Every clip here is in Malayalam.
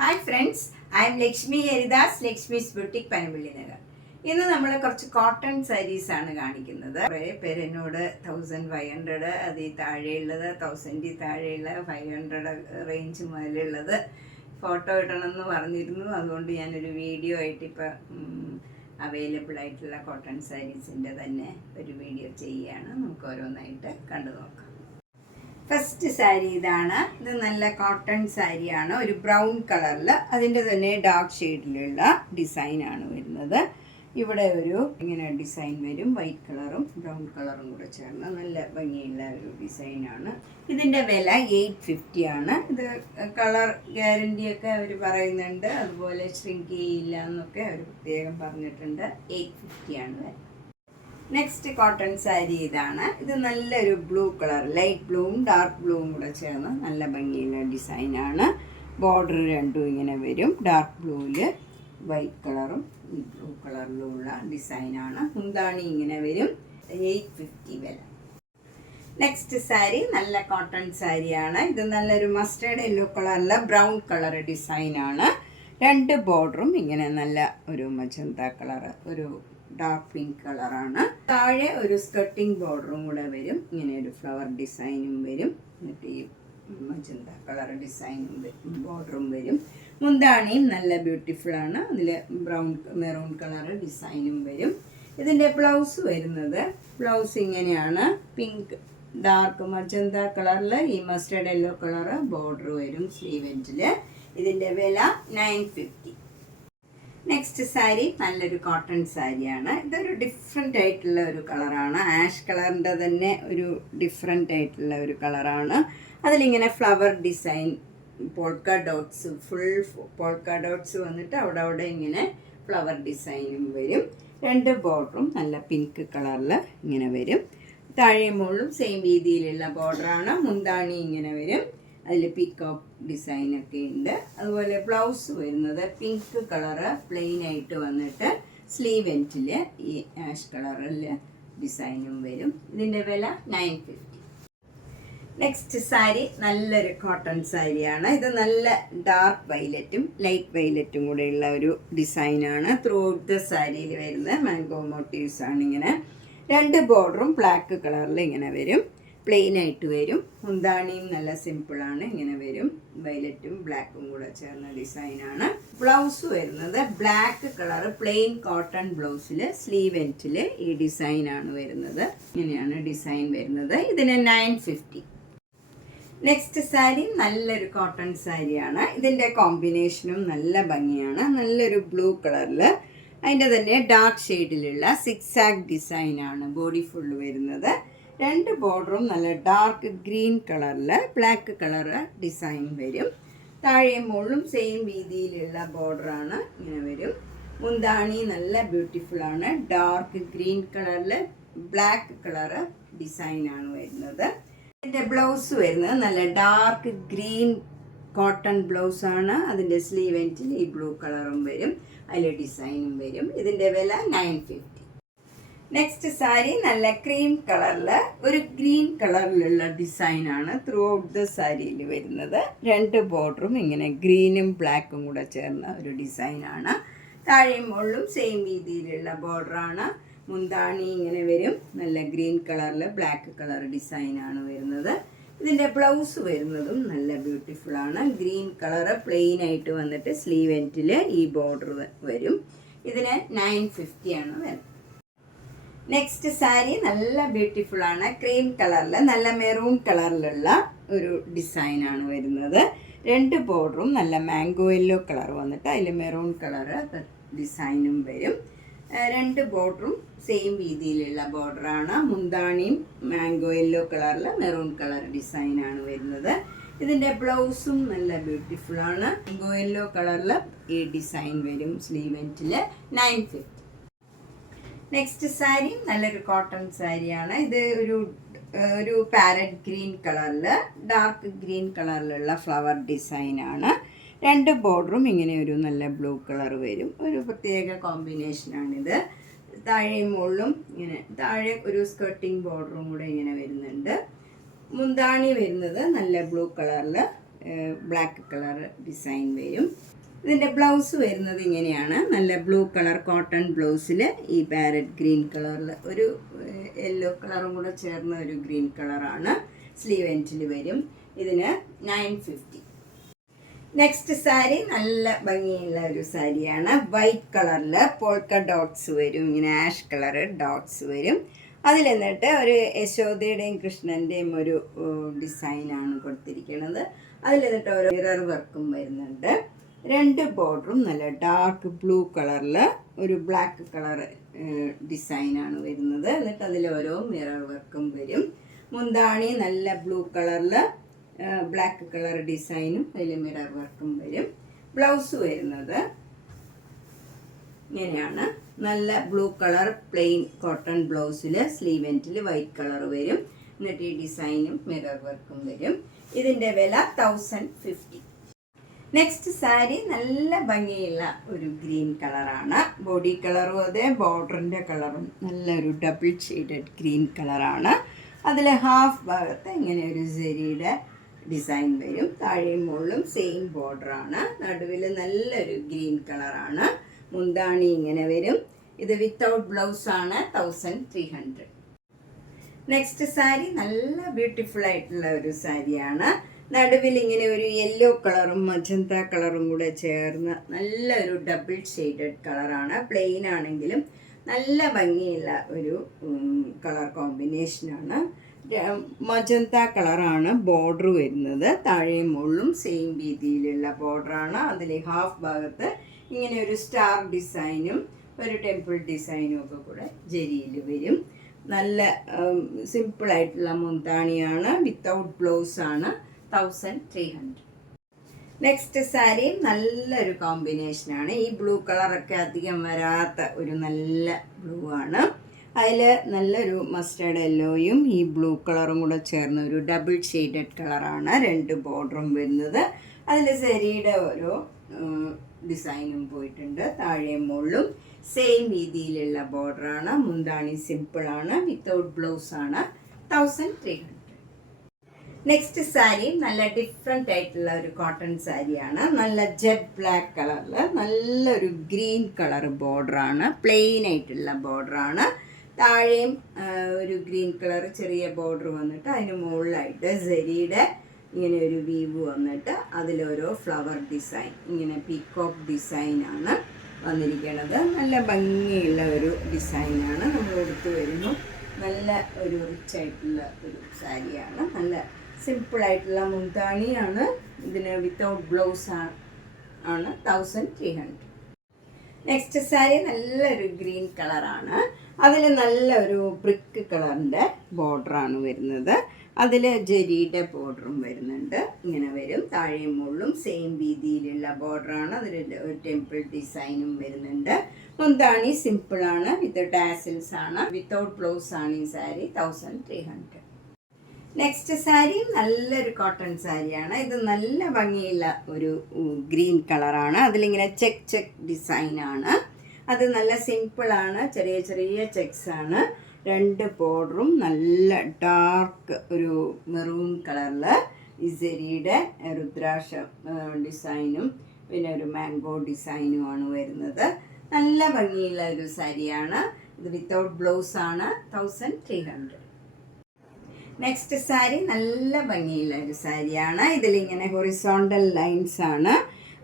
Hi friends, I M Lakshmi Haridas, Lakshmi's boutique Panampilly Nagar. ഇന്ന് നമ്മൾ കുറച്ച് കോട്ടൺ സാരീസ് ആണ് കാണിക്കുന്നത്. കുറേ പേര് എന്നോട് 1500, അതിൽ താഴെയുള്ളത് 1000 താഴെയുള്ള 500 റേഞ്ച് മുതലുള്ളത് ഫോട്ടോ ഇടണമെന്ന് പറഞ്ഞിരുന്നു. അതുകൊണ്ട് ഞാനൊരു വീഡിയോ ആയിട്ട് ഇപ്പം അവൈലബിൾ ആയിട്ടുള്ള കോട്ടൺ സാരീസിൻ്റെ തന്നെ ഒരു വീഡിയോ ചെയ്യുകയാണ്. നമുക്ക് ഓരോന്നായിട്ട് കണ്ടു നോക്കാം. ഫസ്റ്റ് സാരി ഇതാണ്. ഇത് നല്ല കോട്ടൺ സാരിയാണ്, ഒരു ബ്രൗൺ കളറിൽ, അതിൻ്റെ തന്നെ ഡാർക്ക് ഷെയ്ഡിലുള്ള ഡിസൈനാണ് വരുന്നത്. ഇവിടെ ഒരു ഇങ്ങനെ ഡിസൈൻ വരും, വൈറ്റ് കളറും ബ്രൗൺ കളറും കൂടെ ചേർന്ന് നല്ല ഭംഗിയുള്ള ഒരു ഡിസൈനാണ്. ഇതിൻ്റെ വില 850 ആണ്. ഇത് കളർ ഗ്യാരണ്ടിയൊക്കെ അവർ പറയുന്നുണ്ട്, അതുപോലെ ഷ്രിങ്ക് ചെയ്യില്ല എന്നൊക്കെ അവർ പ്രത്യേകം പറഞ്ഞിട്ടുണ്ട്. 850 ആണ് വില. നെക്സ്റ്റ് കോട്ടൺ സാരി ഇതാണ്. ഇത് നല്ലൊരു ബ്ലൂ കളർ, ലൈറ്റ് ബ്ലൂവും ഡാർക്ക് ബ്ലൂവും കൂടെ ചേർന്ന് നല്ല ഭംഗിയുള്ള ഡിസൈനാണ്. ബോർഡർ രണ്ടും ഇങ്ങനെ വരും, ഡാർക്ക് ബ്ലൂവിൽ വൈറ്റ് കളറും ഈ ബ്ലൂ കളറിലുമുള്ള ഡിസൈനാണ്. മുന്താണി ഇങ്ങനെ വരും. 850 വില. നെക്സ്റ്റ് സാരി നല്ല കോട്ടൺ സാരിയാണ്. ഇത് നല്ലൊരു മസ്റ്റേർഡ് യെല്ലോ കളറിലെ ബ്രൗൺ കളർ ഡിസൈനാണ്. രണ്ട് ബോർഡറും ഇങ്ങനെ നല്ല ഒരു മജന്ത കളർ, ഒരു ഡാർക്ക് പിങ്ക് കളറാണ്. താഴെ ഒരു സ്കർട്ടിങ് ബോർഡറും കൂടെ വരും, ഇങ്ങനെ ഒരു ഫ്ലവർ ഡിസൈനും വരും. എന്നിട്ട് ഈ മജന്ത കളർ ഡിസൈനും ബോർഡറും വരും. മുന്താണിയും നല്ല ബ്യൂട്ടിഫുൾ ആണ്, അതിൽ ബ്രൗൺ മെറൂൺ കളർ ഡിസൈനും വരും. ഇതിൻ്റെ ബ്ലൗസ് വരുന്നത്, ബ്ലൗസ് ഇങ്ങനെയാണ്, പിങ്ക് ഡാർക്ക് മജന്ത കളറിൽ ഈ മസ്റ്റേർഡ് യെല്ലോ കളർ ബോർഡർ വരും സ്ലീവ് എൻഡിൽ. ഇതിൻ്റെ വില 950. നെക്സ്റ്റ് സാരി നല്ലൊരു കോട്ടൺ സാരിയാണ്. ഇതൊരു ഡിഫറെൻ്റ് ആയിട്ടുള്ള ഒരു കളറാണ്, ആഷ് കളറിൻ്റെ തന്നെ ഒരു ഡിഫറെൻ്റ് ആയിട്ടുള്ള ഒരു കളറാണ്. അതിലിങ്ങനെ flower design, polka dots, full polka dots വന്നിട്ട് അവിടെ ഇങ്ങനെ ഫ്ലവർ ഡിസൈനും വരും. രണ്ട് ബോർഡറും നല്ല പിങ്ക് കളറിൽ ഇങ്ങനെ വരും. താഴെ മുകളിലും സെയിം രീതിയിലുള്ള ബോർഡറാണ്. മുന്താണി ഇങ്ങനെ വരും, അതിൽ പീക്കോക്ക് ഡിസൈനൊക്കെ ഉണ്ട്. അതുപോലെ ബ്ലൗസ് വരുന്നത് പിങ്ക് കളറ് പ്ലെയിൻ ആയിട്ട് വന്നിട്ട് സ്ലീവ് എൻഡിൽ ഈ ആഷ് കളറിൽ ഡിസൈനും വരും. ഇതിൻ്റെ വില 950. നെക്സ്റ്റ് സാരി നല്ലൊരു കോട്ടൺ സാരിയാണ്. ഇത് നല്ല ഡാർക്ക് വൈലറ്റും ലൈറ്റ് വൈലറ്റും കൂടെയുള്ള ഒരു ഡിസൈനാണ്. ത്രൂ ഔട്ട് ദ സാരിയിൽ വരുന്ന മാംഗോ മോട്ടീവ്സ് ആണ്. ഇങ്ങനെ രണ്ട് ബോർഡറും ബ്ലാക്ക് കളറിൽ ഇങ്ങനെ വരും, പ്ലെയിൻ ആയിട്ട് വരും. മുന്താണിയും നല്ല സിമ്പിളാണ്, ഇങ്ങനെ വരും, വയലറ്റും ബ്ലാക്കും കൂടെ ചേർന്ന ഡിസൈനാണ്. ബ്ലൗസ് വരുന്നത് ബ്ലാക്ക് കളർ പ്ലെയിൻ കോട്ടൺ ബ്ലൗസിൽ സ്ലീവ് എൻഡിൽ ഈ ഡിസൈനാണ് വരുന്നത്. ഇങ്ങനെയാണ് ഡിസൈൻ വരുന്നത്. ഇതിന് 950. നെക്സ്റ്റ് സാരി നല്ലൊരു കോട്ടൺ സാരിയാണ്. ഇതിൻ്റെ കോമ്പിനേഷനും നല്ല ഭംഗിയാണ്. നല്ലൊരു ബ്ലൂ കളറിൽ അതിൻ്റെ തന്നെ ഡാർക്ക് ഷെയ്ഡിലുള്ള സിക്സാഗ് ഡിസൈനാണ് ബോഡി ഫുള്ള് വരുന്നത്. രണ്ട് ബോർഡറും നല്ല ഡാർക്ക് ഗ്രീൻ കളറിൽ ബ്ലാക്ക് കളർ ഡിസൈൻ വരും. താഴെ മുകളിലും സെയിം രീതിയിലുള്ള ബോർഡറാണ്, ഇങ്ങനെ വരും. മുന്താണി നല്ല ബ്യൂട്ടിഫുള്ളാണ്, ഡാർക്ക് ഗ്രീൻ കളറിൽ ബ്ലാക്ക് കളർ ഡിസൈനാണ് വരുന്നത്. ഇതിൻ്റെ ബ്ലൗസ് വരുന്നത് നല്ല ഡാർക്ക് ഗ്രീൻ കോട്ടൺ ബ്ലൗസാണ്. അതിൻ്റെ സ്ലീവ് എൻഡിൽ ഈ ബ്ലൂ കളറും വരും, അതിൽ ഡിസൈനും വരും. ഇതിൻ്റെ വില 950. നെക്സ്റ്റ് സാരി നല്ല ക്രീം കളറിൽ ഒരു ഗ്രീൻ കളറിലുള്ള ഡിസൈനാണ് ത്രൂ ഔട്ട് ദ സാരിയിൽ വരുന്നത്. രണ്ട് ബോർഡറും ഇങ്ങനെ ഗ്രീനും ബ്ലാക്കും കൂടെ ചേർന്ന ഒരു ഡിസൈനാണ്. താഴെയും മുകളിലും സെയിം രീതിയിലുള്ള ബോർഡറാണ്. മുന്താണി ഇങ്ങനെ വരും, നല്ല ഗ്രീൻ കളറിൽ ബ്ലാക്ക് കളർ ഡിസൈനാണ് വരുന്നത്. ഇതിൻ്റെ ബ്ലൗസ് വരുന്നതും നല്ല ബ്യൂട്ടിഫുള്ളാണ്. ഗ്രീൻ കളറ് പ്ലെയിൻ ആയിട്ട് വന്നിട്ട് സ്ലീവ് എൻഡിൽ ഈ ബോർഡർ വരും. ഇതിന് 950 ആണ് വില. നെക്സ്റ്റ് സാരി നല്ല ബ്യൂട്ടിഫുള്ളാണ്, ക്രീം കളറിൽ നല്ല മെറൂൺ കളറിലുള്ള ഒരു ഡിസൈനാണ് വരുന്നത്. രണ്ട് ബോർഡറും നല്ല മാംഗോ യെല്ലോ കളർ വന്നിട്ട് അതിൽ മെറൂൺ കളറ് ഡിസൈനും വരും. രണ്ട് ബോർഡറും സെയിം രീതിയിലുള്ള ബോർഡറാണ്. മുന്താണിയും മാംഗോ യെല്ലോ കളറിൽ മെറൂൺ കളർ ഡിസൈനാണ് വരുന്നത്. ഇതിൻ്റെ ബ്ലൗസും നല്ല ബ്യൂട്ടിഫുള്ളാണ്, മാംഗോ യെല്ലോ കളറിൽ ഈ ഡിസൈൻ വരും സ്ലീവ് എൻഡിൽ. 950. നെക്സ്റ്റ് സാരി നല്ലൊരു കോട്ടൺ സാരിയാണ്. ഇത് ഒരു പാരറ്റ് ഗ്രീൻ കളറിൽ ഡാർക്ക് ഗ്രീൻ കളറിലുള്ള ഫ്ലവർ ഡിസൈനാണ്. രണ്ട് ബോർഡറും ഇങ്ങനെ ഒരു നല്ല ബ്ലൂ കളർ വരും, ഒരു പ്രത്യേക കോമ്പിനേഷനാണിത്. താഴെയും മുകളിലും ഇങ്ങനെ താഴെ ഒരു സ്കർട്ടിങ് ബോർഡറും കൂടെ ഇങ്ങനെ വരുന്നുണ്ട്. മുന്താണി വരുന്നത് നല്ല ബ്ലൂ കളറിൽ ബ്ലാക്ക് കളർ ഡിസൈൻ വരും. ഇതിൻ്റെ ബ്ലൗസ് വരുന്നത് ഇങ്ങനെയാണ്. നല്ല ബ്ലൂ കളർ കോട്ടൺ ബ്ലൗസിൽ ഈ പാരറ്റ് ഗ്രീൻ കളറിൽ ഒരു യെല്ലോ കളറും കൂടെ ചേർന്ന ഒരു ഗ്രീൻ കളറാണ്. സ്ലീവ് എൻഡിൽ വരും. ഇതിന് 950. നെക്സ്റ്റ് സാരി നല്ല ഭംഗിയുള്ള ഒരു സാരിയാണ്. വൈറ്റ് കളറിൽ പോൾക്ക ഡോട്ട്സ് വരും. ഇങ്ങനെ ആഷ് കളർ ഡോട്ട്സ് വരും. അതിൽ എന്നിട്ട് ഒരു യശോദയുടെയും കൃഷ്ണൻ്റെയും ഒരു ഡിസൈനാണ് കൊടുത്തിരിക്കുന്നത്. അതിൽ എന്നിട്ട് ഓരോ മിറർ വർക്കും വരുന്നുണ്ട്. 2 ബോർഡറും നല്ല ഡാർക്ക് ബ്ലൂ കളറിൽ ഒരു ബ്ലാക്ക് കളർ ഡിസൈനാണ് വരുന്നത്. എന്നിട്ട് അതിൽ ഓരോ മിറർ വർക്കും വരും. മുന്താണി നല്ല ബ്ലൂ കളറിൽ ബ്ലാക്ക് കളർ ഡിസൈനും അതിൽ മിറർ വർക്കും വരും. ബ്ലൗസ് വരുന്നത് ഇങ്ങനെയാണ്. നല്ല ബ്ലൂ കളർ പ്ലെയിൻ കോട്ടൺ ബ്ലൗസിൽ സ്ലീവ് എൻഡിൽ വൈറ്റ് കളർ വരും. എന്നിട്ട് ഈ ഡിസൈനും മിറർ വർക്കും വരും. ഇതിൻ്റെ വില 1050. നെക്സ്റ്റ് സാരി നല്ല ഭംഗിയുള്ള ഒരു ഗ്രീൻ കളറാണ്. ബോഡി കളറും അതെ, ബോർഡറിൻ്റെ കളറും നല്ലൊരു ഡബിൾ ഷെയ്ഡഡ് ഗ്രീൻ കളറാണ്. അതിൽ ഹാഫ് ഭാഗത്ത് ഇങ്ങനെ ഒരു സെരിയുടെ ഡിസൈൻ വരും. താഴെയും മുകളിലും സെയിം ബോർഡറാണ്. നടുവിൽ നല്ലൊരു ഗ്രീൻ കളറാണ്. മുന്താണി ഇങ്ങനെ വരും. ഇത് വിത്തൗട്ട് ബ്ലൗസാണ്. 1300. നെക്സ്റ്റ് സാരി നല്ല ബ്യൂട്ടിഫുൾ ആയിട്ടുള്ള ഒരു സാരിയാണ്. നടുവിൽ ഇങ്ങനെ ഒരു യെല്ലോ കളറും മജന്ത കളറും കൂടെ ചേർന്ന് നല്ലൊരു ഡബിൾ ഷെയ്ഡഡ് കളറാണ്. പ്ലെയിൻ ആണെങ്കിലും നല്ല ഭംഗിയുള്ള ഒരു കളർ കോമ്പിനേഷനാണ്. മജന്ത കളറാണ് ബോർഡർ വരുന്നത്. താഴെയും മുകളിലും സെയിം രീതിയിലുള്ള ബോർഡറാണ്. അതിൽ ഹാഫ് ഭാഗത്ത് ഇങ്ങനെ ഒരു സ്റ്റാർ ഡിസൈനും ഒരു ടെമ്പിൾ ഡിസൈനും ഒക്കെ കൂടെ ജരിയിൽ വരും. നല്ല സിമ്പിളായിട്ടുള്ള മുന്താണിയാണ്. വിത്തൗട്ട് ബ്ലൗസാണ്. 1300. നെക്സ്റ്റ് സാരി നല്ലൊരു കോമ്പിനേഷനാണ്. ഈ ബ്ലൂ കളറൊക്കെ അധികം വരാത്ത ഒരു നല്ല ബ്ലൂ ആണ്. അതിൽ നല്ലൊരു മസ്റ്റേർഡ് യെല്ലോയും ഈ ബ്ലൂ കളറും കൂടെ ചേർന്ന ഒരു ഡബിൾ ഷെയ്ഡഡ് കളറാണ്. 2 ബോർഡറും വരുന്നത്. അതിൽ സെരിയുടെ ഓരോ ഡിസൈനും പോയിട്ടുണ്ട്. താഴെയും മുകളിലും സെയിം രീതിയിലുള്ള ബോർഡറാണ്. മുന്താണി സിമ്പിളാണ്. വിത്തൗട്ട് ബ്ലൗസാണ്. 1300. നെക്സ്റ്റ് സാരി നല്ല ഡിഫറെൻ്റ് ആയിട്ടുള്ള ഒരു കോട്ടൺ സാരിയാണ്. നല്ല ജെറ്റ് ബ്ലാക്ക് കളറിൽ നല്ലൊരു ഗ്രീൻ കളർ ബോർഡറാണ്. പ്ലെയിൻ ആയിട്ടുള്ള ബോർഡറാണ്. താഴെയും ഒരു ഗ്രീൻ കളർ ചെറിയ ബോർഡർ വന്നിട്ട് അതിന് മുകളിലായിട്ട് സെരിയുടെ ഇങ്ങനെ ഒരു വീവ് വന്നിട്ട് അതിലോരോ ഫ്ലവർ ഡിസൈൻ, ഇങ്ങനെ പീക്കോക്ക് ഡിസൈനാണ് വന്നിരിക്കുന്നത്. നല്ല ഭംഗിയുള്ള ഒരു ഡിസൈനാണ്. നമ്മൾ എടുത്തു വരുന്നു. നല്ല ഒരു റിച്ച് ആയിട്ടുള്ള ഒരു സാരിയാണ്. നല്ല സിമ്പിളായിട്ടുള്ള മുന്താണിയാണ്. ഇതിന് വിത്തൗട്ട് ബ്ലൗസ് ആണ്. 1300. നെക്സ്റ്റ് സാരി നല്ലൊരു ഗ്രീൻ കളറാണ്. അതിൽ നല്ലൊരു ബ്രിക്ക് കളറിൻ്റെ ബോർഡറാണ് വരുന്നത്. അതിൽ ജരിയുടെ ബോർഡറും വരുന്നുണ്ട്. ഇങ്ങനെ വരും. താഴെയും മുകളിലും സെയിം രീതിയിലുള്ള ബോർഡറാണ്. അതിൽ ഒരു ടെമ്പിൾ ഡിസൈനും വരുന്നുണ്ട്. മുന്താണി സിമ്പിളാണ്. വിത്ത് ടാസിൽസ് ആണ്. വിത്തൗട്ട് ബ്ലൗസ് ആണ് ഈ സാരി. 1300. നെക്സ്റ്റ് സാരി നല്ലൊരു കോട്ടൺ സാരിയാണ്. ഇത് നല്ല ഭംഗിയുള്ള ഒരു ഗ്രീൻ കളറാണ്. അതിലിങ്ങനെ ചെക്ക് ഡിസൈനാണ്. അത് നല്ല സിമ്പിളാണ്. ചെറിയ ചെറിയ ചെക്സാണ്. 2 ബോർഡറും നല്ല ഡാർക്ക് ഒരു മെറൂൺ കളറിൽ ഈ സെരിയുടെ രുദ്രാക്ഷ ഡിസൈനും പിന്നെ ഒരു മാംഗോ ഡിസൈനുമാണ് വരുന്നത്. നല്ല ഭംഗിയുള്ള ഒരു സാരിയാണ്. ഇത് വിത്തൗട്ട് ബ്ലൗസാണ്. 1300. നെക്സ്റ്റ് സാരി നല്ല ഭംഗിയുള്ള ഒരു സാരിയാണ്. ഇതിലിങ്ങനെ ഹൊറിസോണ്ടൽ ലൈൻസ് ആണ്.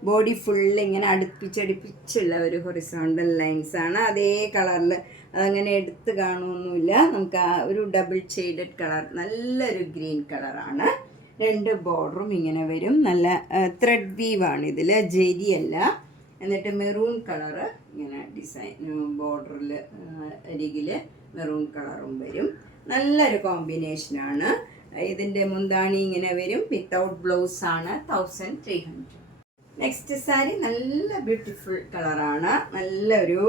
ബോഡി ഫുള്ള് ഇങ്ങനെ അടുപ്പിച്ചടുപ്പിച്ചുള്ള ഒരു ഹൊറിസോണ്ടൽ ലൈൻസ് ആണ്. അതേ കളറിൽ അതങ്ങനെ എടുത്ത് കാണുമൊന്നുമില്ല. നമുക്ക് ആ ഒരു ഡബിൾ ഷെയ്ഡഡ് കളർ നല്ലൊരു ഗ്രീൻ കളറാണ്. 2 ബോർഡറും ഇങ്ങനെ വരും. നല്ല ത്രെഡ് വീവാണ് ഇതിൽ, ജെരിയല്ല. എന്നിട്ട് മെറൂൺ കളറ് ഇങ്ങനെ ഡിസൈൻ ബോർഡറിൽ അരികിൽ മെറൂൺ കളറും വരും. നല്ലൊരു കോമ്പിനേഷനാണ്. ഇതിൻ്റെ മുന്താണി ഇങ്ങനെ വരും. വിത്തൗട്ട് ബ്ലൗസാണ്. 1300. നെക്സ്റ്റ് സാരി നല്ല ബ്യൂട്ടിഫുൾ കളറാണ്. നല്ലൊരു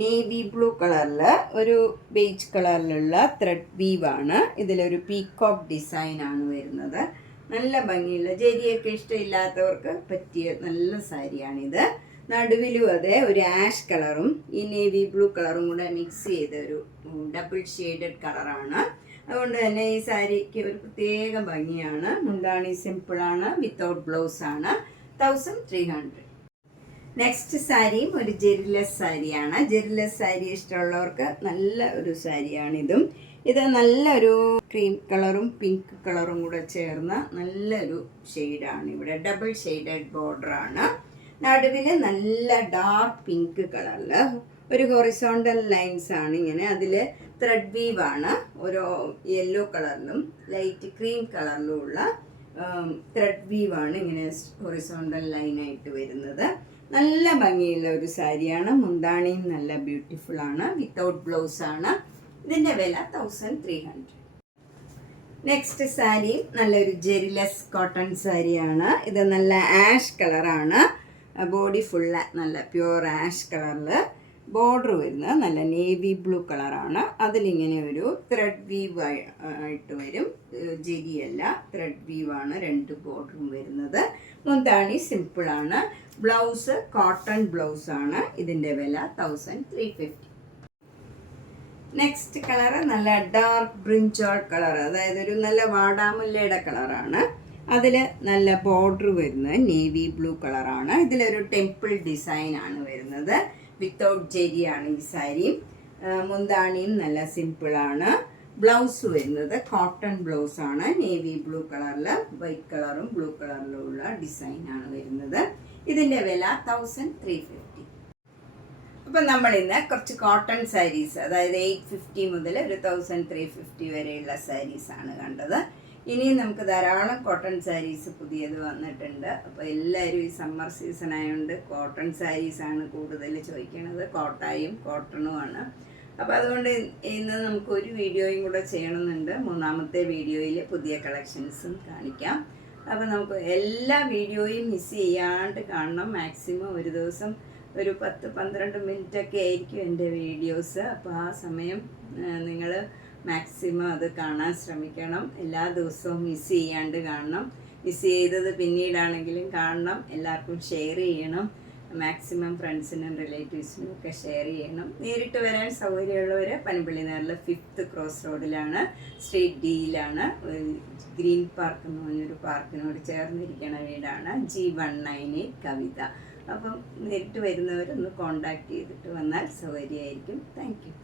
നേവി ബ്ലൂ കളറിൽ ഒരു ബേജ് കളറിലുള്ള ത്രെഡ് വീവാണ്. ഇതിലൊരു പീക്കോക്ക് ഡിസൈനാണ് വരുന്നത്. നല്ല ഭംഗിയുള്ള, ജരിയൊക്കെ ഇഷ്ടമില്ലാത്തവർക്ക് പറ്റിയ നല്ല സാരിയാണിത്. നടുവിലും അതെ ഒരു ആഷ് കളറും ഈ നേവി ബ്ലൂ കളറും കൂടെ മിക്സ് ചെയ്ത ഒരു ഡബിൾ ഷെയ്ഡഡ് കളറാണ്. അതുകൊണ്ട് തന്നെ ഈ സാരിക്ക് ഒരു പ്രത്യേക ഭംഗിയാണ്. മുന്താണി സിമ്പിളാണ്, വിത്തൗട്ട് ബ്ലൗസ് ആണ്. 1300. നെക്സ്റ്റ് സാരിയും ഒരു ജെറിലെസ് സാരിയാണ്. ജെറിലെസ് സാരി ഇഷ്ടമുള്ളവർക്ക് നല്ല ഒരു സാരിയാണിതും. ഇത് നല്ലൊരു ക്രീം കളറും പിങ്ക് കളറും കൂടെ ചേർന്ന നല്ലൊരു ഷെയ്ഡാണ്. ഇവിടെ ഡബിൾ ഷെയ്ഡഡ് ബോർഡറാണ്. നടുവിൽ നല്ല ഡാർക്ക് പിങ്ക് കളറിൽ ഒരു ഹൊറിസോണ്ടൽ ലൈൻസ് ആണ് ഇങ്ങനെ. അതിൽ ത്രെഡ് വീവ് ആണ്. ഒരു യെല്ലോ കളറിലും ലൈറ്റ് ക്രീം കളറിലും ഉള്ള ത്രെഡ് വീവ് ആണ് ഇങ്ങനെ ഹൊറിസോണ്ടൽ ലൈനായിട്ട് വരുന്നത്. നല്ല ഭംഗിയുള്ള ഒരു സാരിയാണ്. മുന്താണിയും നല്ല ബ്യൂട്ടിഫുൾ ആണ്. വിത്തൗട്ട് ബ്ലൗസ് ആണ്. ഇതിൻ്റെ വില 1300. നെക്സ്റ്റ് സാരി നല്ലൊരു ജെറിലെസ് കോട്ടൺ സാരിയാണ്. ഇത് നല്ല ആഷ് കളറാണ്. ബോഡി ഫുള്ള് നല്ല പ്യുവർ ആഷ് കളറിൽ ബോർഡർ വരുന്നത് നല്ല നേവി ബ്ലൂ കളറാണ്. അതിലിങ്ങനെ ഒരു ത്രെഡ് വീവ് ആയിട്ട് വരും. ജെരിയല്ല, ത്രെഡ് വീവാണ് 2 ബോർഡറും വരുന്നത്. മുന്താണി സിമ്പിളാണ്. ബ്ലൗസ് കോട്ടൺ ബ്ലൗസാണ്. ഇതിൻ്റെ വില 1350. നെക്സ്റ്റ് കളറ് നല്ല ഡാർക്ക് ബ്രിഞ്ചോൾ കളർ, അതായത് ഒരു നല്ല വാടാമുല്ലയുടെ കളറാണ്. അതിൽ നല്ല ബോർഡർ വരുന്നത് നേവി ബ്ലൂ കളറാണ്. ഇതിലൊരു ടെമ്പിൾ ഡിസൈനാണ് വരുന്നത്. വിത്തൗട്ട് ജെരിയാണ് ഈ സാരിയും. മുന്താണിയും നല്ല സിമ്പിളാണ്. ബ്ലൗസ് വരുന്നത് കോട്ടൺ ബ്ലൗസാണ്. നേവി ബ്ലൂ കളറിൽ വൈറ്റ് കളറും ബ്ലൂ കളറിലും ഉള്ള ഡിസൈനാണ് വരുന്നത്. ഇതിൻ്റെ വില 1350. അപ്പം നമ്മളിന്ന് കുറച്ച് കോട്ടൺ സാരീസ്, അതായത് 850 മുതൽ ഒരു 1350 വരെയുള്ള സാരീസാണ് കണ്ടത്. ഇനിയും നമുക്ക് ധാരാളം കോട്ടൺ സാരീസ് പുതിയത് വന്നിട്ടുണ്ട്. അപ്പോൾ എല്ലാവരും ഈ സമ്മർ സീസൺ ആയതുകൊണ്ട് കോട്ടൺ സാരീസാണ് കൂടുതൽ ചോദിക്കുന്നത്. കോട്ടായും കോട്ടണുമാണ്. അപ്പോൾ അതുകൊണ്ട് ഇന്ന് നമുക്ക് ഒരു വീഡിയോയും കൂടെ ചെയ്യണമെന്നുണ്ട്. 3ാമത്തെ വീഡിയോയിൽ പുതിയ കളക്ഷൻസും കാണിക്കാം. അപ്പോൾ നമുക്ക് എല്ലാ വീഡിയോയും മിസ് ചെയ്യാണ്ട് കാണണം. മാക്സിമം ഒരു ദിവസം ഒരു 10-12 മിനിറ്റൊക്കെ ആയിരിക്കും എൻ്റെ വീഡിയോസ്. അപ്പോൾ ആ സമയം നിങ്ങൾ മാക്സിമം അത് കാണാൻ ശ്രമിക്കണം. എല്ലാ ദിവസവും മിസ് ചെയ്യാണ്ട് കാണണം. മിസ് ചെയ്തത് പിന്നീടാണെങ്കിലും കാണണം. എല്ലാവർക്കും ഷെയർ ചെയ്യണം. മാക്സിമം ഫ്രണ്ട്സിനും റിലേറ്റീവ്സിനും ഒക്കെ ഷെയർ ചെയ്യണം. നേരിട്ട് വരാൻ സൗകര്യമുള്ളവർ പനമ്പള്ളി നേരിലെ 5th ക്രോസ് റോഡിലാണ്, സ്ട്രീറ്റ് ഡിയിലാണ്. ഗ്രീൻ പാർക്ക് എന്ന് പറഞ്ഞൊരു പാർക്കിനോട് ചേർന്നിരിക്കണ വീടാണ്. G198 കവിത. അപ്പം നേരിട്ട് വരുന്നവരൊന്ന് കോണ്ടാക്ട് ചെയ്തിട്ട് വന്നാൽ സൗകര്യമായിരിക്കും. Thank you.